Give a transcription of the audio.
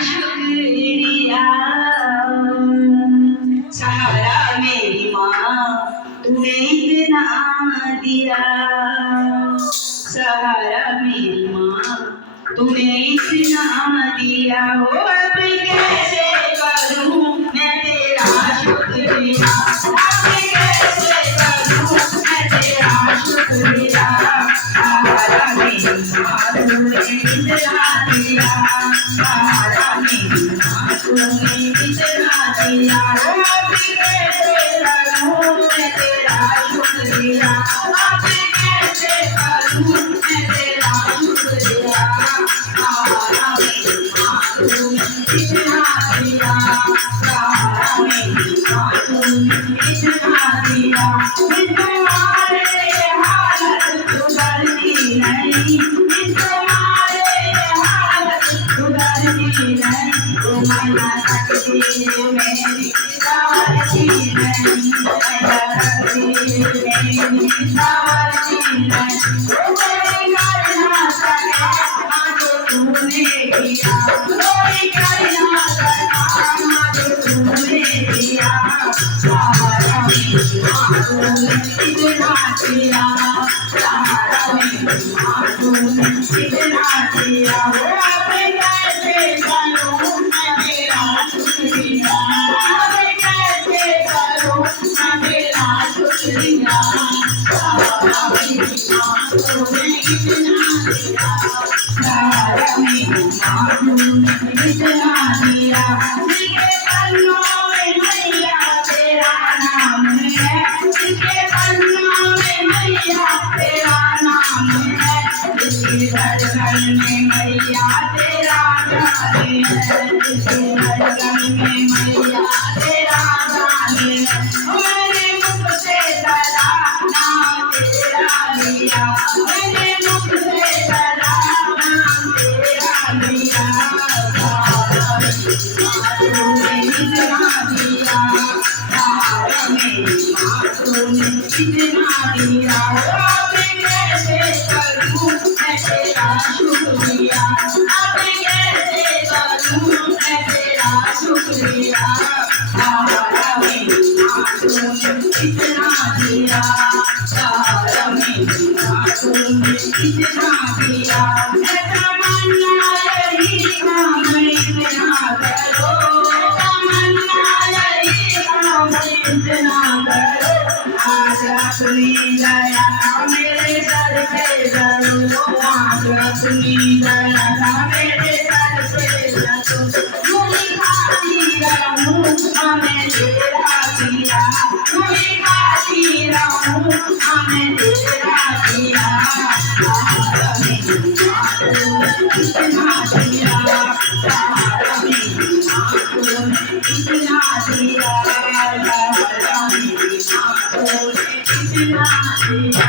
शुक्रिया। सहारा मेरी माँ तूने इतना दिया, सहारा मेरी माँ तूने इतना दिया। हो अब कैसे करूँ मैं तेरा शुक्रिया, अब कैसे करूँ मैं तेरा शुक्रिया। सहारा मेरी माँ तूने इतना दिया, सहारा मेरी माँ तूने इतना दिया। हो अब कैसे करूँ मैं तेरा शुक्रिया, अब कैसे करूँ मैं तेरा शुक्रिया। सहारा मेरी माँ तूने इतना दिया, सहारा मेरी माँ तूने इतना दिया। तुम्हारे हालत सुधरती नहीं, तुम्हारे हालत सुधरती नहीं, तुम्हारा तकदीर मेरी संवरती नहीं, तकदीर मेरी संवरती नहीं। कोई कर ना सका जो तूने किया, कोई कर ना सका जो तूने किया। सहारा मेरी माँ तूने इतना दिया, सहारा मेरी माँ तूने इतना दिया। हो अब कैसे करूँ मैं तेरा शुक्रिया, अब कैसे करूँ मैं तेरा शुक्रिया। सहारा मेरी माँ तूने इतना दिया, सहारा मेरी माँ तूने इतना दिया। जिसके पन्नों में मैया तेरा नाम है, जिसके पन्नों में मैया तेरा नाम है, जिसके धड़कन में मैया तेरा गान है, जिसके धड़कन में मैया तेरा गान है। मैंने मुख से तेरा नाम तेरा लिया, मैंने मुख से तेरा नाम तेरा लिया। सहारा मेरी माँ तूने इतना दिया, सहारा मेरी माँ तूने इतना दिया। हो अब कैसे करूँ मैं तेरा शुक्रिया, अब कैसे करूँ मैं तेरा शुक्रिया। सहारा मेरी माँ तूने इतना दिया, सहारा मेरी माँ तूने इतना दिया। तमन्ना यही काम इतना करो, तमन्ना यही काम इतना करो। आज अपनी दया मेरे सर पे करो, आज अपनी दया मेरे सर पे करो। मुझे खाती रहूं हमें तेरा दिया, मुझे खाती रहूं हमें तेरा दिया। सहारा मेरी माँ तूने इतना दिया, सहारा मेरी माँ तूने इतना दिया, सहारा मेरी माँ तूने इतना दिया।